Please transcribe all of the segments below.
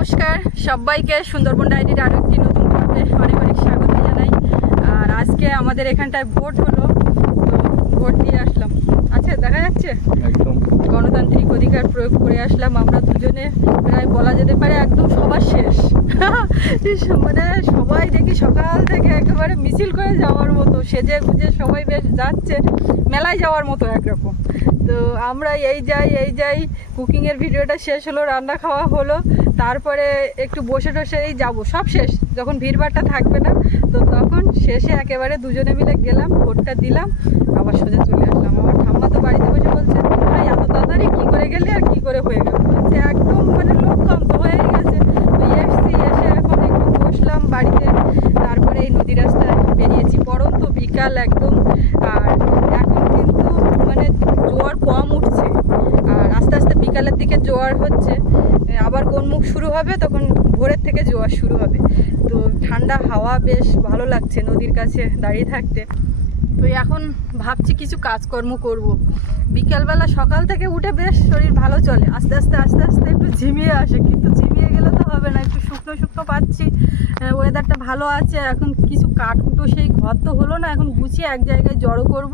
নমস্কার। সবাইকে সুন্দরবন ডায়েরির আরও একটি নতুন পর্বে অনেক অনেক স্বাগত জানাই। আর আজকে আমাদের এখানটায় ভোট হলো, তো ভোট দিয়ে আসলাম। আচ্ছা দেখা যাচ্ছে? একদম। গণতান্ত্রিক অধিকার প্রয়োগ করে আসলাম আমরা দুজনে। প্রায় বলা যেতে পারে একদম সবার শেষ। মানে সবাই দেখি সকাল থেকে একেবারে মিছিল করে যাওয়ার মতো সেজে গুজে সবাই বেশ যাচ্ছে। মেলায় যাওয়ার মতো একরকম। তো আমরা এই যাই এই যাই কুকিংয়ের ভিডিওটা শেষ হলো রান্না খাওয়া হলো। তারপরে একটু বসে টসে এই যাব। সব শেষ যখন ভিড়ভাড়টা থাকবে না তো তখন শেষে একেবারে দুজনে মিলে গেলাম ভোটটা দিলাম আবার সোজা চলে আসলাম। আমার ঠাম্মা তো বাড়িতে বসে বলছে "তোরা এত তাড়াতাড়ি কী করে গেলি আর কী করে হয়ে গেল? বলছে, একদম মানে লোক কম তো হয়ে গেছে। তো এসছি, এসে এখন একটু বসলাম বাড়িতে। তারপরে এই নদী রাস্তায় বেরিয়েছি। পরন্ত বিকাল একদম। আর এখন কিন্তু মানে জোয়ার কম উঠছে। আর আস্তে আস্তে বিকালের দিকে জোয়ার হচ্ছে। আবার কোনমুখ শুরু হবে, তখন ভোরের থেকে জোয়ার শুরু হবে। তো ঠান্ডা হাওয়া বেশ ভালো লাগছে নদীর কাছে দাঁড়িয়ে থাকতে। তো এখন ভাবছি কিছু কাজকর্ম করব। বিকালবেলা সকাল থেকে উঠে বেশ শরীর ভালো চলে। আস্তে আস্তে আস্তে আস্তে একটু ঝিমিয়ে আসে। কিন্তু ঝিমিয়ে গেলে তো হবে না, একটু শুকনো শুকনো পাচ্ছি। ওয়েদারটা ভালো আছে, এখন কিছু কাঠকুটো সেই ঘর তো হলো না, এখন গুছিয়ে এক জায়গায় জড়ো করব।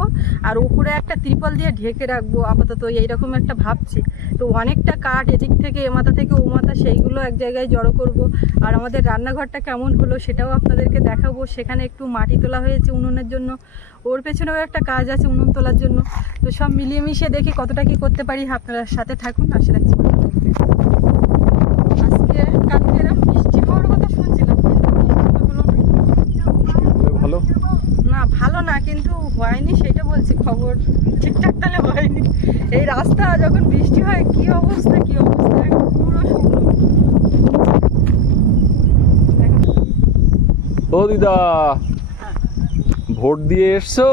আর উপরে একটা ত্রিপল দিয়ে ঢেকে রাখব, আপাতত এইরকম একটা ভাবছি। তো অনেকটা কাঠ এদিক থেকে, এ মাথা থেকে, ও মাথা, সেইগুলো এক জায়গায় জড়ো করব। আর আমাদের রান্নাঘরটা কেমন হলো সেটাও আপনাদেরকে দেখাবো। সেখানে একটু মাটি তোলা হয়েছে উনুনের জন্য। ওর পেছনেও একটা কাজ আছে উনুন তোলার জন্য। তো সব মিলিয়ে মিশিয়ে দেখি কতটা কি করতে পারি। আপনারা সাথে থাকুন আশা রাখছি আজকে কালকে বৃষ্টি হওয়ার কথা শুনছিলাম ভালো? না ভালো না কিন্তু হয়নি সেটা বলছি খবর ঠিকঠাক তাহলে হয়নি। এই রাস্তা যখন বৃষ্টি হয় কি অবস্থা কি অবস্থা? পুরো শুকনো। ও দিদা! ভোট দিয়ে এসছো?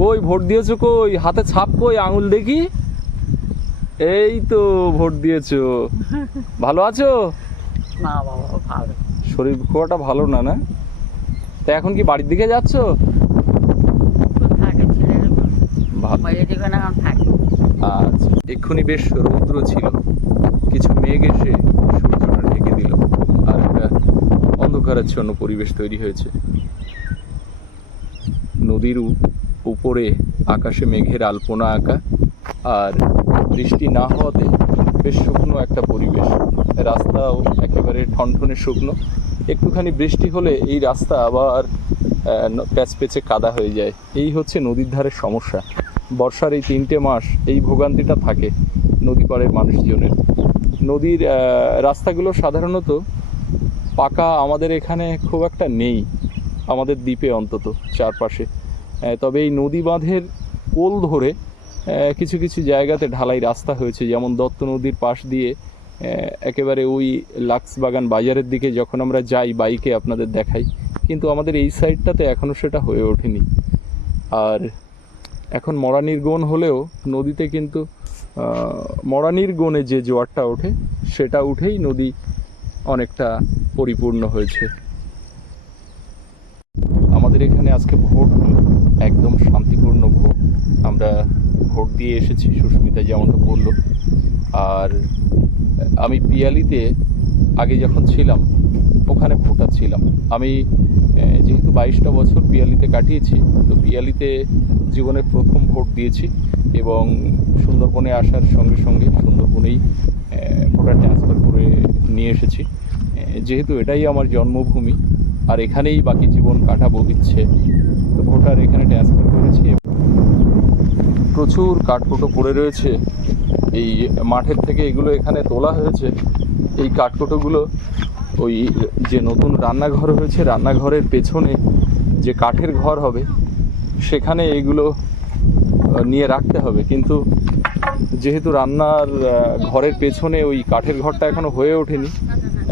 কই ভোট দিয়েছ কই? হাতে ছাপ কই আঙুল দেখি? এই তো ভোট দিয়েছ। ভালো আছো? না বাবা ভালো। শরীর খুব একটা ভালো না না? তা এখন কি বাড়ির দিকে যাচ্ছো? আচ্ছা। এক্ষুনি বেশ রৌদ্র ছিল। কিছু মেঘ এসে সূর্যটা ঢেকে দিল। আর একটা অন্ধকারাচ্ছন্ন পরিবেশ তৈরি হয়েছে। নদীর উপরে আকাশে মেঘের আলপনা আঁকা। আর বৃষ্টি না হওয়াতে বেশ শুকনো একটা পরিবেশ। রাস্তাও একেবারে ঠনঠনে শুকনো। একটুখানি বৃষ্টি হলে এই রাস্তা আবার আহ, ন- প্যাচপেচে কাদা হয়ে যায়। এই হচ্ছে নদীর ধারের সমস্যা। বর্ষার এই তিনটে মাস এই ভোগান্তিটা থাকে নদী পাড়ের মানুষজনের। নদীর রাস্তাগুলো সাধারণত পাকা আমাদের এখানে খুব একটা নেই। আমাদের দ্বীপে অন্তত চারপাশে। তবে এই নদী বাঁধের কোল ধরে কিছু কিছু জায়গাতে ঢালাই রাস্তা হয়েছে। যেমন দত্ত নদীর পাশ দিয়ে একেবারে ওই লাক্সবাগান বাজারের দিকে যখন আমরা যাই বাইকে আপনাদের দেখাই। কিন্তু আমাদের এই সাইডটাতে এখনও সেটা হয়ে ওঠেনি। আর এখন মরানির গন হলেও নদীতে কিন্তু আহ, মরানির গনে যে জোয়ারটা ওঠে সেটা উঠেই নদী অনেকটা পরিপূর্ণ হয়েছে। আমাদের এখানে আজকে ভোট একদম শান্তিপূর্ণ ভোট। আমরা ভোট দিয়ে এসেছি, সুস্মিতা যেমনটা বলল। আর আমি পিয়ালিতে আগে যখন ছিলাম, ওখানে ভোটার ছিলাম। আমি যেহেতু বাইশটা বছর পিয়ালিতে কাটিয়েছি, তো পিয়ালিতে জীবনের প্রথম ভোট দিয়েছি এবং সুন্দরবনে আসার সঙ্গে সঙ্গে সুন্দরবনেই ভোটার ট্রান্সফার করে নিয়ে এসেছি। যেহেতু এটাই আমার জন্মভূমি, আর এখানেই বাকি জীবন কাটাবো ইচ্ছে ভোটার এখানে ট্রান্সফার করেছি প্রচুর কাঠকুটো পড়ে রয়েছে। এই মাঠের থেকে এগুলো এখানে তোলা হয়েছে। এই কাঠকুটোগুলো ওই যে নতুন রান্নাঘর হয়েছে, রান্নাঘরের পেছনে যে কাঠের ঘর হবে, সেখানে এগুলো নিয়ে রাখতে হবে। কিন্তু যেহেতু রান্নার ঘরের পেছনে ওই কাঠের ঘরটা এখনও হয়ে ওঠেনি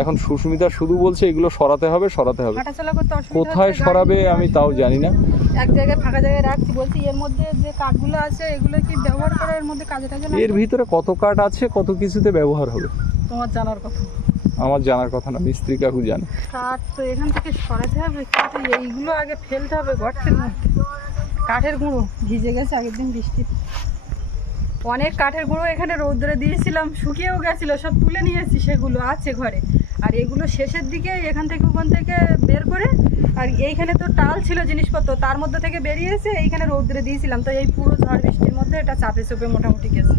এখন সুস্মিতা শুধু বলছে এগুলো সরাতে হবে সরাতে হবে। কোথায় সরাবে আমি তাও জানি না। এক জায়গায় ফাঁকা জায়গায় রাখছি বলছি এর মধ্যে যে কাঠগুলো আছে এগুলো কি ব্যবহার করা এর মধ্যে কাজে টাজে এর ভিতরে কত কাঠ আছে কত কিছুতে ব্যবহার হবে? তোমার জানার কথা। আমার জানার কথা না মিস্ত্রি কাকু জানে। কাঠ তো এখান থেকে সরাতে হবে কিন্তু এইগুলো আগে ফেলতে হবে গর্তের মধ্যে। কাঠের গুঁড়ো ভিজে গেছে আগের দিন বৃষ্টি। অনেক কাঠের গুঁড়ো এখানে রৌদ্রে দিয়েছিলাম শুকিয়েও গেছিল সব তুলে নিয়েছি সেগুলো আছে ঘরে। আর এগুলো শেষের দিকে এখান থেকে ওখান থেকে বের করে আর এইখানে তো টাল ছিল জিনিসপত্র তার মধ্যে থেকে বেরিয়েছে এইখানে রৌদ্রে দিয়েছিলাম। তো এই পুরো ঝড় বৃষ্টির মধ্যে এটা চাপে চপে মোটামুটি গেছে।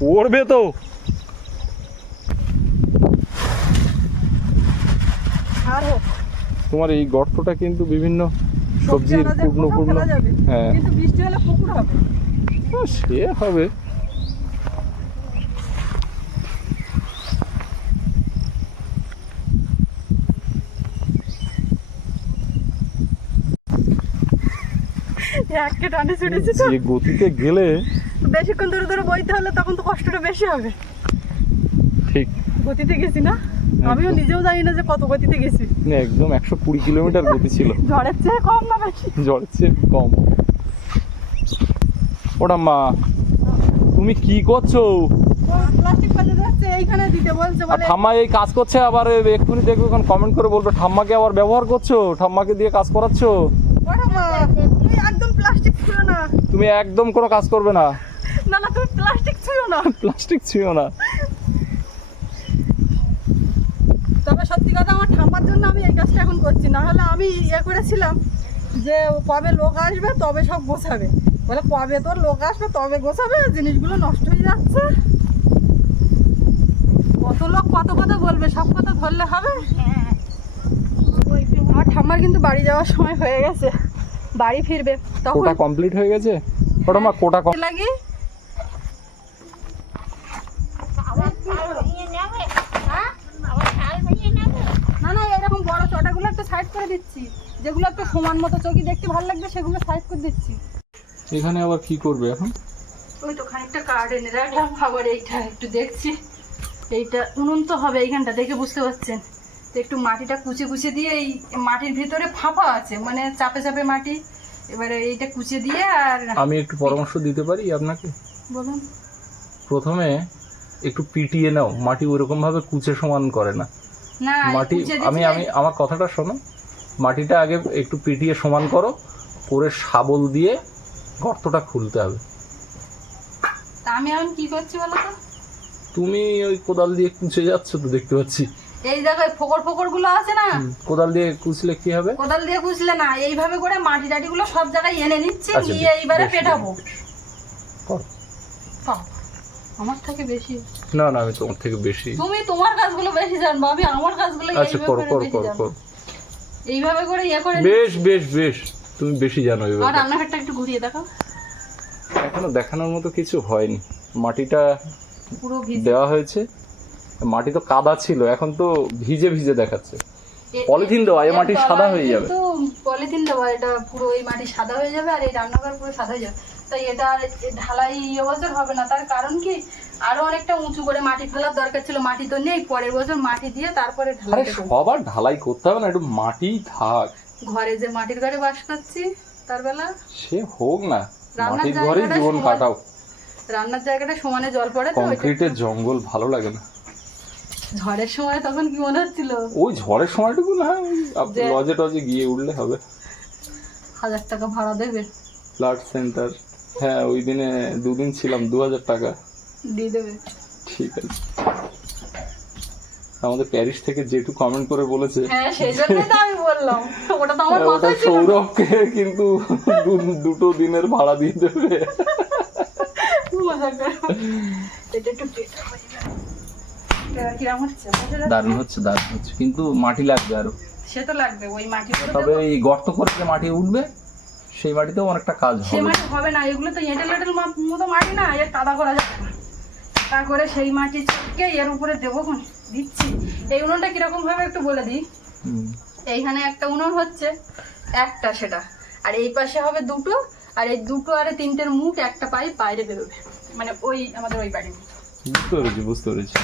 পড়বে তো। আর তোমার এই গর্তটা কিন্তু বিভিন্ন সবজির ফেলা যাবে। হ্যাঁ। সে হবে। যে গতিতে গেলে বেশিক্ষণ ধরে ধরে বইতে হলে তখন তো কষ্টটা বেশি হবে। ঠিক। গতিতে গেছি না? আমিও নিজেও জানি না যে কত গতিতে গেছি। একদম একশো কুড়ি কিলোমিটার গতি ছিল। ঝড়ের চেয়ে কম না বেশি? জ্বরের চেয়ে কম। ওটা মা তুমি কি করছ? ঠাম্মা এই কাজ করছে আবার এক্ষুনি দেখবে এখন কমেন্ট করে বলবে ঠাম্মাকে আবার ব্যবহার করছ? ঠাম্মাকে দিয়ে কাজ করাচ্ছো? তুমি একদম প্লাস্টিক ছুঁয়ো না। তুমি একদম কোনো কাজ করবে না। না না তুমি প্লাস্টিক ছুঁয়ো না। প্লাস্টিক ছুঁয়ো না তবে সত্যি কথা আমার ঠাম্মার জন্য আমি এই কাজটা এখন করছি। না হলে আমি ইয়ে করেছিলাম যে কবে লোক আসবে তবে সব গোছাবে। বলে কবে তোর লোক আসবে তবে গোছাবে জিনিসগুলো নষ্ট হয়ে যাচ্ছে। কত লোক কত কথা বলবে সব কথা ধরলে হবে? আমার ঠাম্মার কিন্তু বাড়ি যাওয়ার সময় হয়ে গেছে। বাড়ি ফিরবে তখন কোটা কমপ্লিট হয়ে গেছে? ওটা মা কোটা লাগি? না না এরকম বড় চটাগুলো একটু সাইড করে দিচ্ছি। যেগুলো একটু সমান মতো চোখে দেখতে ভালো লাগবে সেগুলো সাইড করে দিচ্ছি। এখানে আবার কি করবে এখন? ওই তো খানিকটা কার্ড এনে রাখলাম আবার এইটা একটু দেখছি। এইটা উনুন তো হবে এইখানটা দেখে বুঝতে পারছেন। তো একটু মাটিটা কুচে কুচে দিয়ে এই মাটির ভিতরে ফাঁপা আছে মানে চাপে চাপে মাটি। এবারে এইটা কুচে দিয়ে আর আমি একটু পরামর্শ দিতে পারি আপনাকে? বলুন। প্রথমে একটু পিটিয়ে নাও মাটি ওরকম ভাবে কুচে সমান করে না। মাটি আমি আমি আমার কথাটা শোনো। মাটিটা আগে একটু পিটিয়ে সমান করো করে শাবল দিয়ে গর্তটা খুলতে হবে। তা আমি এখন কি করছি বলো তো? তুমি ওই কোদাল দিয়ে কুচে যাচ্ছ তো দেখতে পাচ্ছি। এই জায়গায় ফোকর ফোকরগুলো আছে না? কোদাল দিয়ে কুচলে কি হবে? কোদাল দিয়ে কুচলে না এইভাবে করে মাটি টাটি গুলো সব জায়গায় এনে নিচ্ছি আচ্ছা, নিয়ে এইবারে পেটাবো। কর। আমার থেকে বেশি। না না আমি তোমার থেকে বেশি। তুমি তোমার কাজগুলো বেশি জানব আমি আমার কাজগুলো আচ্ছা করো করে করো করো। এইভাবে করে ইয়ে করে বেশ বেশ বেশ তুমি বেশি জানো আর রান্নাঘরটা একটু ঘুরিয়ে দেখো এখনও দেখানোর মতো কিছু হয়নি। মাটিটা পুরো ভিজে। দেওয়া হয়েছে। মাটি তো কাদা ছিল এখন তো ভিজে ভিজে দেখাচ্ছে। পলিথিন দেওয়া এই মাটি সাদা হয়ে যাবে। কিন্তু পলিথিন দেওয়া এটা পুরো এই মাটি সাদা হয়ে যাবে আর এই রান্নাঘর পুরো সাদা হয়ে যাবে। তাই এটা আর ঢালাই এ বছর হবে না। তার কারণ কি? আরও অনেকটা উঁচু করে মাটি ফেলার দরকার ছিল। মাটি তো নেই। পরের বছর মাটি দিয়ে তারপরে ঢালাই সবার ঢালাই করতে হবে না। একটু মাটি থাক। ঘরে যে মাটির ঘরে বাস করছি তার বেলা? সে হোক না। রান্নার মাটির জায়গাটা জীবন কাটাও। রান্নার জায়গাটা সমানে জল পড়ে কংক্রিটের জঙ্গল ভালো লাগে না। ঝড়ের সময় তখন কি মনে হচ্ছিল? ওই ঝড়ের সময়টুকু না লজে টজে গিয়ে উঠলে হবে। হাজার টাকা ভাড়া দেবে। Blood centre. হ্যাঁ ওই দিনে দুদিন ছিলাম দু হাজার টাকা। দিয়ে দেবে। ঠিক আছে। আমাদের প্যারিস থেকে যেটু কমেন্ট করে বলেছে। হ্যাঁ সেই তো আমি বললাম। ওটা তো আমার হ্যাঁ, মাথায় ছিল সৌরভকে কিন্তু দুটো দিনের ভাড়া দিয়ে দেবে। দারুণ হচ্ছে দারুণ হচ্ছে। কিন্তু মাটি লাগবে আরও। সে তো লাগবে ওই মাটি তবে। এই গর্ত করে যে মাটি উঠবে সেই মাটিতেও অনেকটা কাজ হবে মাটি হবে না এগুলো তো এঁটেল এঁটেল মতো মাটি না এর কাদা করা যাবে না। তারপরে সেই মাটি চটকে এর উপরে দেবো দিচ্ছি। এই উনুনটা কীরকম ভাবে একটু বলে দিই। এইখানে একটা উনুন হচ্ছে একটা সেটা। আর এই পাশে হবে দুটো আর এই দুটো আর তিনটের মুখ একটা পাই বাইরে বেরোবে। মানে ওই আমাদের ওই বাড়ির বুঝতে পেরেছি বুঝতে পেরেছি।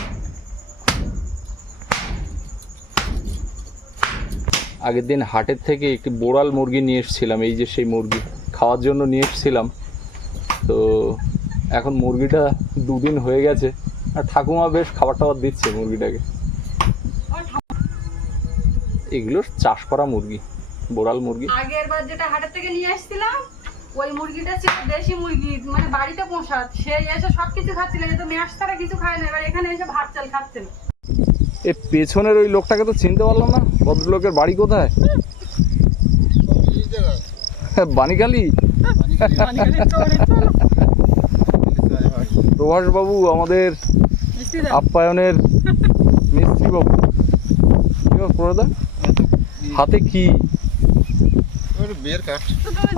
আগের দিন হাটের থেকে একটি বোড়াল মুরগি নিয়ে এসেছিলাম, এই যে সেই মুরগি খাওয়ার জন্য নিয়ে এসেছিলাম। তো এখন মুরগিটা দুদিন হয়ে গেছে, আর ঠাকুমা বেশ খাবার টাবার দিচ্ছে মুরগিটাকে। এগুলো চাষ করা মুরগি, বোড়াল মুরগি। আগের বার যেটা হাটের থেকে নিয়ে আসছিলাম ওই মুরগিটা ছিল দেশি মুরগি মানে বাড়িতে পোষা। সে এসে সব কিছু খাচ্ছিল কিন্তু ছাড়া কিছু খায় না, এবার এখানে এসে ভাত চাল খাচ্ছিল এ পেছনের ওই লোকটাকে তো চিনতে পারলাম না। ভদ্রলোকের বাড়ি কোথায়? বানিকালি প্রভাস বাবু আমাদের আপ্যায়নের মিস্ত্রি বাবু প্রদা হাতে কি?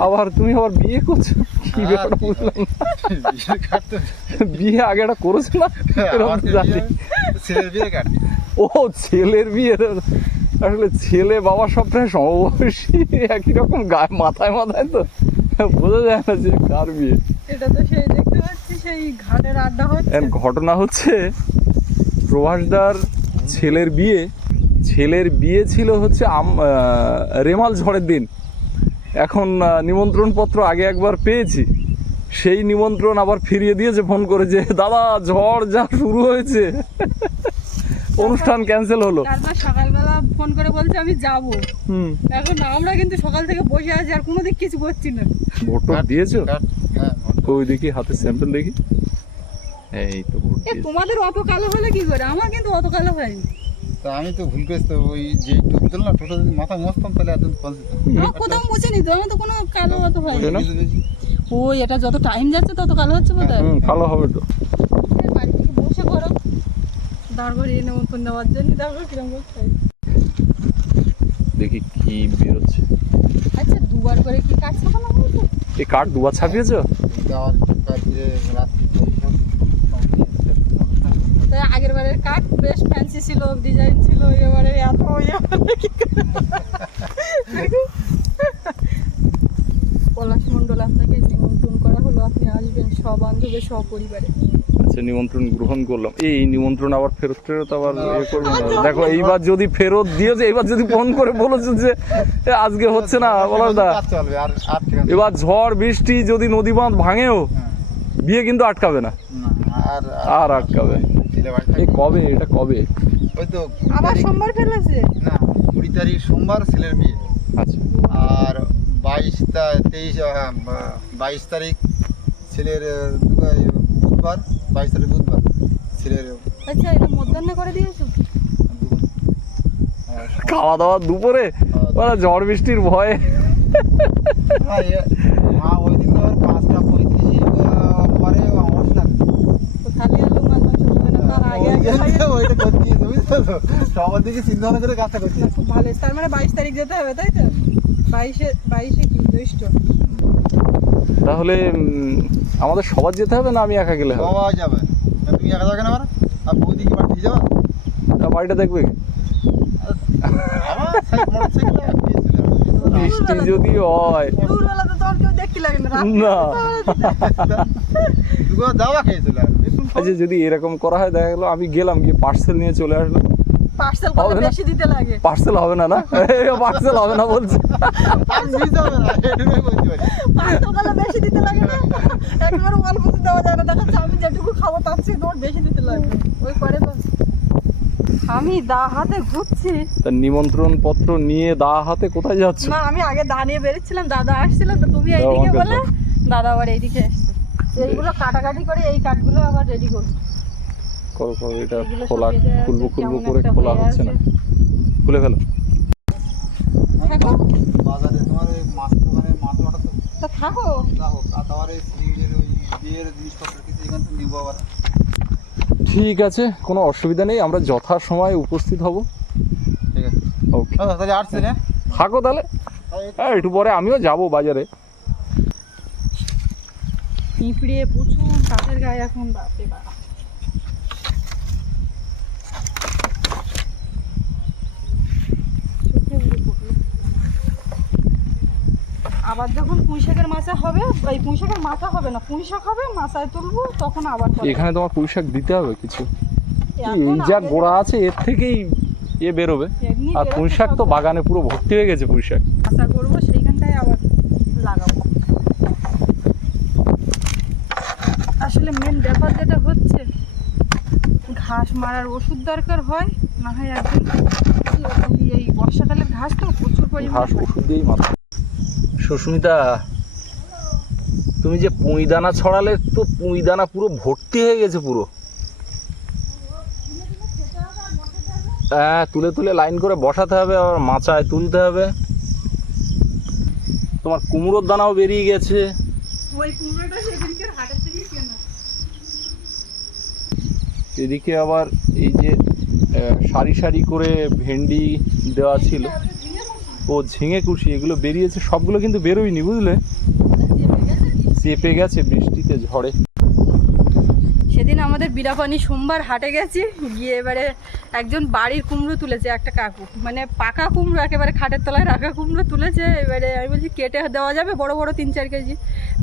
আবার তুমি আবার বিয়ে করছ? কি ব্যাপার বুঝলাম বিয়ে আগে একটা করেছ না? এরকম জানি। ছেলের বিয়ের কাঠ ও ছেলের বিয়ে আসলে ছেলে বাবা সব প্রায় সমবয়সী একই রকম গায়ে মাথায় মাথায় তো। বোঝা যায় না যে কার বিয়ে। এটা তো সেই দেখতে পাচ্ছি সেই ঘাটের আড্ডা হচ্ছে। ঘটনা হচ্ছে প্রভাসদার ছেলের বিয়ে ছেলের বিয়ে ছিল হচ্ছে আম রেমাল ঝড়ের দিন। এখন আহ, নিমন্ত্রণ পত্র আগে একবার পেয়েছি। সেই নিমন্ত্রণ আবার ফিরিয়ে দিয়েছে ফোন করে যে দাদা ঝড় যা শুরু হয়েছে। অনুষ্ঠান ক্যান্সেল হলো। তারপর সকালবেলা ফোন করে বলছে আমি যাব। হুম। এখন আমরা কিন্তু সকাল থেকে বসে আছি আর কোনো দিক কিছু করছি না। ভোট দিয়েছ? হ্যাঁ। ওই দেখি হাতের স্যাম্পল দেখি। এই তো ভোট এ তোমাদের অত কালো হলে কি করে? আমার কিন্তু অত কালো হয়নি। তা আমি তো ভুল করেছি তো ওই যে টুপি না টোটো যদি মাথা মস্তাম তাহলে এত আমার কোথাও মুছেনি তো আমার তো কোনো কালো অত হয়নি? ওই এটা যত টাইম যাচ্ছে তত কালো হচ্ছে বোধ হয় হুম ভালো হবে তো। দাঁড় করিয়ে নেমন্তন্ন নেওয়ার জন্য দেখো কিরম করতে দেখি কি বেরোচ্ছে। আচ্ছা দুবার করে কি কাজ ছাপানো হয়েছে? এই কার্ড দুবার ছাপিয়েছো? তাই আগের বারের কাঠ বেশ ফ্যান্সি ছিল ডিজাইন ছিল এবারে এত কি পলাশ মণ্ডল আপনাকে নিমন্ত্রণ করা হলো আপনি আসবেন সবান্ধবে সপরিবারে। আচ্ছা নিমন্ত্রণ গ্রহণ করলাম। এই নিমন্ত্রণ আবার ফেরত ফেরত আবার এ করবে না। দেখো এইবার যদি ফেরত দিয়েছে এইবার যদি ফোন করে বলেছে যে আজকে হচ্ছে না বলো দা কাজ চলবে আর আর ঠিক আছে। এবার ঝড় বৃষ্টি যদি নদী বাঁধ ভাঙেও হ্যাঁ, বিয়ে কিন্তু আটকাবে না। না আর আর আটকাবে। এই কবে এটা কবে? ওই তো কুড়ি আবার সোমবার ফেলেছে? না কুড়ি তারিখ সোমবার ছেলের বিয়ে। আচ্ছা। আর বাইশ তেইশ হ্যাঁ, বাইশ তারিখ ছেলের বুধবার। বাইশ তারিখ বুধবার ছেলের আচ্ছা এটা মধ্যাহ্ন করে দিয়েছ? খাওয়া দাওয়া দুপুরে? ওরা ঝড় বৃষ্টির ভয়ে। হ্যাঁ, মা ওই দিন পাঁচটা পঁয়ত্রিশ পরে আমার লাগবে। খালি আলু মাছ মাংস হবে না তার আগে আগে ওইটা বুঝতে তো সবার দিকে চিন্তা ভাবনা করে কাজটা করতে খুব ভালো তার মানে বাইশ তারিখ যেতে হবে তাই তো? বাইশে বাইশে কি জ্যৈষ্ঠ? তাহলে আমাদের সবার যেতে হবে না আমি একা গেলে হবে? বাবা যাবে। তুমি একা যাবে না আবার আর বৌদি কি বাড়ি যাবে? তা বাড়িটা দেখবে। বৃষ্টি যদি হয়। না আচ্ছা যদি এরকম করা হয় দেখা গেলো আমি গেলাম গিয়ে পার্সেল নিয়ে চলে আসলাম। পার্সেল হবে না? বেশি দিতে লাগে? পার্সেল হবে না না? পার্সেল হবে না বলছে। আর মিস হবে না এটুকুই বলতে পারি পার্সেল করলে বেশি দিতে লাগে না? একবারে অল্প দেওয়া যায় না। দেখাচ্ছে আমি যেটুকু খাব তার চেয়ে তোমার বেশি দিতে লাগবে। ওই করে তো আমি দা হাতে ঘুরছি। তা নিমন্ত্রণ পত্র নিয়ে দা হাতে কোথায় যাচ্ছ? না আমি আগে দা নিয়ে বেরোচ্ছিলাম দাদা আসছিল তো তুমি এইদিকে বলে দাদা আবার এইদিকে আসছে এইগুলো কাটাকাটি করে এই কাঠগুলো আবার রেডি করব করো করো এটা খোলা খুলবো খুলবো করে খোলা হচ্ছে না। খুলে ফেলো। বাজারে তোমার মাছ দোকানে মাছ তো? তা থাকো। দেখো তারপরে সিরিজের ওই বিয়ের জিনিসপত্র কিছু এখান থেকে নিবো আবার। ঠিক আছে কোনো অসুবিধা নেই আমরা যথা সময় উপস্থিত হব। ঠিক আছে। ওকে দাদা তাহলে আসছে না থাকো তাহলে। হ্যাঁ একটু পরে আমিও যাব বাজারে। পিঁপড়ে প্রচুর কাঠের গায়ে এখন বাপরে বাবা চোখে উড়ে পড়ল। আবার যখন পুঁই শাকের মাছা হবে ওই পুঁই শাকের মাথা হবে না পুঁই শাক হবে মাথায় তুলবো তখন আবার এখানে তোমার পুঁই শাক দিতে হবে কিছু? এই যা গোড়া আছে এর থেকেই এ বেরোবে। আর পুঁই শাক তো বাগানে পুরো ভর্তি হয়ে গেছে পুঁই শাক আশা করব সেইখানটায় আবার লাগাবো। আসলে মেন ব্যাপার যেটা হচ্ছে ঘাস মারার ওষুধ দরকার হয় না হয় একদিন এই বর্ষাকালের ঘাস তো প্রচুর পরিমাণে ঘাস ওষুধ দিয়েই মাথা সুস্মিতা তুমি যে পুঁই দানা ছড়ালে তো পুঁই দানা পুরো ভর্তি হয়ে গেছে পুরো। হ্যাঁ তুলে তুলে লাইন করে বসাতে হবে আবার মাচায় তুলতে হবে। তোমার কুমড়োর দানাও বেরিয়ে গেছে। এদিকে আবার এই যে সারি সারি করে ভেন্ডি দেওয়া ছিল। ও ঝিঙে কুশি এগুলো বেরিয়েছে সবগুলো কিন্তু বেরোয়নি বুঝলে? চেপে গেছে বৃষ্টিতে ঝড়ে। আমাদের বিরাপানি সোমবার হাটে গেছি, গিয়ে এবারে একজন বাড়ির কুমড়ো তুলেছে, একটা কাকু। মানে পাকা কুমড়ো, একেবারে খাটের তলায় রাখা কুমড়ো তুলেছে, এবারে আমি বলছি, কেটে দেওয়া যাবে? বড় বড় তিন চার কেজি।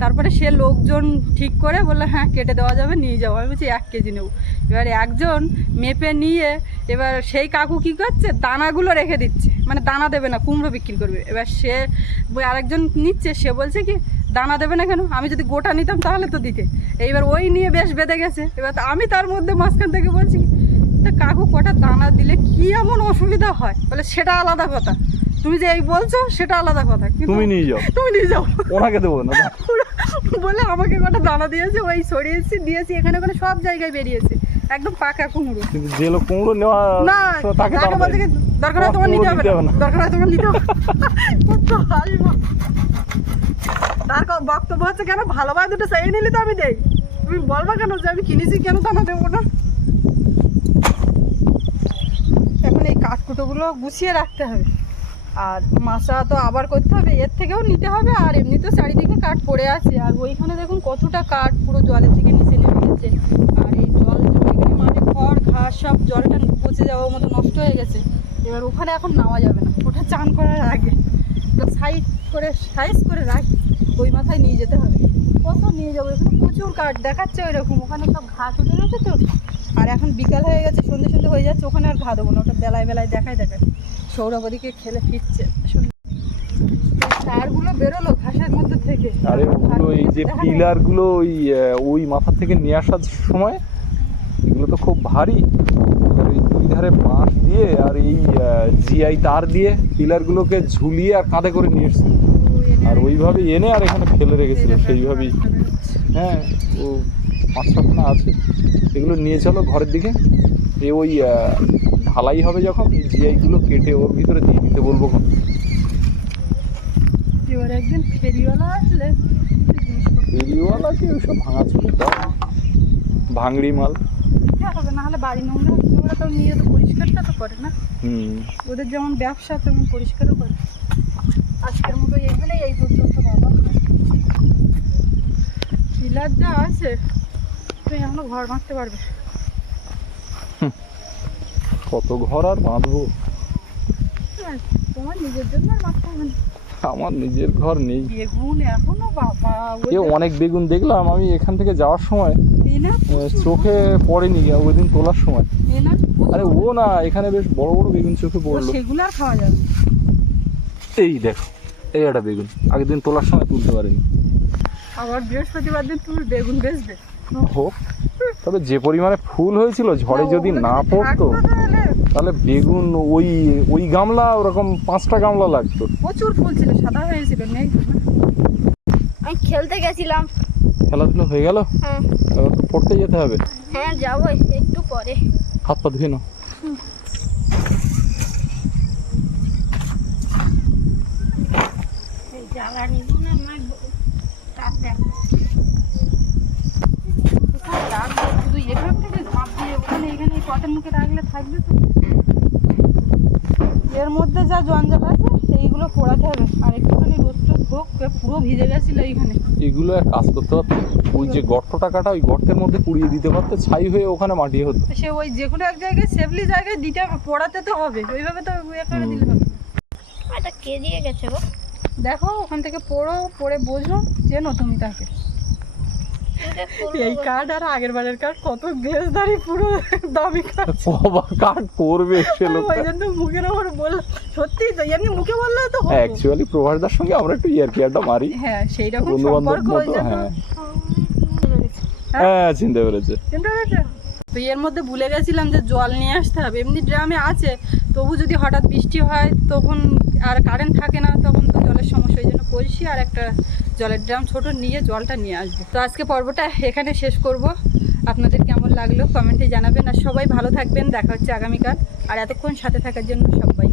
তারপরে সে লোকজন ঠিক করে বলল হ্যাঁ কেটে দেওয়া যাবে, নিয়ে যাব আমি বলছি, এক কেজি নেব। এবারে একজন মেপে নিয়ে, এবার সেই কাকু কী করছে, দানাগুলো রেখে দিচ্ছে। মানে দানা দেবে না, কুমড়ো বিক্রি করবে। এবার সে, আরেকজন নিচ্ছে, সে বলছে কি দানা দেবে না কেন? আমি যদি গোটা নিতাম তাহলে তো দিতে। এইবার ওই নিয়ে বেশ বেঁধে গেছে। এবার তো আমি তার মধ্যে মাঝখান থেকে বলছি তা কাকু কটা দানা দিলে কি এমন অসুবিধা হয়? বলে সেটা আলাদা কথা। তুমি যে এই বলছো সেটা আলাদা কথা। তুমি নিয়ে যাও। তুমি নিয়ে যাও। ওনাকে দেবো না বলে আমাকে কটা দানা দিয়েছে ওই সরিয়েছি দিয়েছি এখানে ওখানে সব জায়গায় বেরিয়েছে। একদম পাকা কুমড়ো। কিন্তু যে লোক কুমড়ো নেওয়া না তাকে তাকে বলতে কি, দরকার হয় তোমার নিতে হবে না। দরকার হয় তোমার নিতে হবে। কত হাসবো। তার বক্তব্য হচ্ছে কেন? ভালোভাবে দুটো সেই নিলে তো আমি দেই। তুমি বলবা কেন যে আমি কিনেছি? কেন দানা দেবো না? এখন এই কাঠকুটোগুলো গুছিয়ে রাখতে হবে। আর মাছা তো আবার করতে হবে। এর থেকেও নিতে হবে। আর এমনি তো চারিদিকে কাঠ পড়ে আছে। আর ওইখানে দেখুন কতটা কাঠ পুরো জলের থেকে নিচে নেমে গেছে। আর এই খড় ঘাস সব জলটা পচে যাওয়ার মতো নষ্ট হয়ে গেছে। এবার ওখানে এখন নামা যাবে না। ওটা চান করার আগে। সাইড করে সাইজ করে রাখি। ওই মাথায় নিয়ে যেতে হবে। কত নিয়ে যাব? এখানে প্রচুর কাঠ দেখাচ্ছে ওই রকম ওখানে সব ঘাস উঠে গেছে তো। আর এখন বিকাল হয়ে গেছে সন্ধ্যে সন্ধ্যে হয়ে যাচ্ছে ওখানে আর ঘা দেবো না। ওটা বেলায় বেলায় দেখায় দেখায়। সৌরভ ওদিকে খেলে ফিরছে। সারগুলো বেরোলো ঘাসের মধ্যে থেকে। আরে ওগুলো এই যে দেখা পিলারগুলো ওই ওই মাথা থেকে নিয়ে আসার সময় এগুলো তো খুব ভারী। এবার ওই দুই ধারে বাঁশ দিয়ে আর এই জিআই তার দিয়ে পিলার গুলোকে ঝুলিয়ে আর কাঁধে করে নিয়ে এসছে। আর ওইভাবে এনে আর এখানে ফেলে রেখেছিল সেইভাবেই। হ্যাঁ ও পাঁচ ছখানা আছে। এগুলো নিয়ে চলো ঘরের দিকে। এ ওই ঢালাই হবে যখন জিআইগুলো কেটে ওর ভিতরে দিয়ে দিতে বলব একদিন ফেরিওয়ালা আসলে ফেরিওয়ালাকে ওইসব ভাঙাচুরি দাও ভাঙড়ি মাল। হ্যাঁ হবে না হলে বাড়ি নোংরা ওরা তো নিয়ে তো পরিষ্কারটা তো করে না। হুম। ওদের যেমন ব্যবসা তেমন পরিষ্কারও করে। আজকের মতো এইখানে এই পর্যন্ত বাবা। পিলার যা আছে তুমি এখনও ঘর মারতে পারবে? কত ঘর আর বাঁধবো? হ্যাঁ, তোমার নিজের জন্য আর মারতে হবে না। আমার নিজের ঘর নেই। বেগুন এখনও বাবা এ অনেক বেগুন দেখলাম আমি এখান থেকে যাওয়ার সময় চোখে পড়েনি ওই দিন তোলার সময়। আরে ও না এখানে বেশ বড় বড় বেগুন চোখে পড়ল। সেগুলো আর খাওয়া যাবে এই দেখো এই একটা বেগুন আগের দিন তোলার সময় তুলতে পারিনি। আবার বৃহস্পতিবার দিন তুমি বেগুন বেচবে। হোক তবে যে পরিমাণে ফুল হয়েছিল ঝড়ে যদি না পড়তো তাহলে বেগুন ওই ওই গামলা ওরকম পাঁচটা গামলা লাগতো। প্রচুর ফুল ছিল সাদা হয়েছিল নেই তো না? আমি খেলতে গেছিলাম। খেলাধুলো হয়ে গেল? হ্যাঁ। এবার তো পড়তে যেতে হবে। হ্যাঁ যাব একটু পরে। হাত পা ধুয়ে নাও। জ্বালানি না আমার কাঠ দেখ কোথায় রাখব? শুধু এখান থেকে ঝাঁপ দিয়ে ওখানে পটের মুখে রাখলে থাকবে তো? এর মধ্যে যা জঞ্জাল আছে সেইগুলো পোড়াতে হবে। আর একটুখানি রোদ টোদ হোক পুরো ভিজে গেছিল এইখানে। এগুলো এক কাজ করতে পারতো ওই যে গর্তটা কাটা ওই গর্তের মধ্যে পুড়িয়ে দিতে পারতো ছাই হয়ে ওখানে মাটি হতো। সে ওই যে কোনো এক জায়গায় সেফলি জায়গায় দিতে হবে পোড়াতে তো হবে। ওইভাবে তো ইয়ে করে দিলে হবে। এটা কে দিয়ে গেছে গো? দেখো ওখান থেকে পড়ো পড়ে বোঝো চেনো তুমি তাকে। এই। কার্ড আর আগের বারের কার্ড কত গেজদারি পুরো দামি কার্ড বাবা কাট করবে সে ওই লোকটা। জন্য মুখের ওপর বল সত্যি তো এমনি মুখে বললে তো হতো। অ্যাকচুয়ালি প্রভাসদার সঙ্গে আমরা একটু ইয়ার কেয়ারটা মারি। হ্যাঁ সেই রকম সম্পর্ক ওই জন্য হ্যাঁ। হ্যাঁ। চিনতে পেরেছে। চিন্তা করেছে তো এর মধ্যে ভুলে গেছিলাম যে জল নিয়ে আসতে হবে। এমনি ড্রামে আছে, তবু যদি হঠাৎ বৃষ্টি হয়, তখন আর কারেন্ট থাকে না, তখন তো জলের সমস্যা, ওই জন্য কলসি আর একটা জলের ড্রাম ছোট নিয়ে জলটা নিয়ে আসব। তো আজকে পর্বটা এখানে শেষ করব। আপনাদের কেমন লাগল কমেন্টে জানাবেন। আর সবাই ভালো থাকবেন, দেখা হচ্ছে আগামীকাল। আর এতক্ষণ সাথে থাকার জন্য সবাই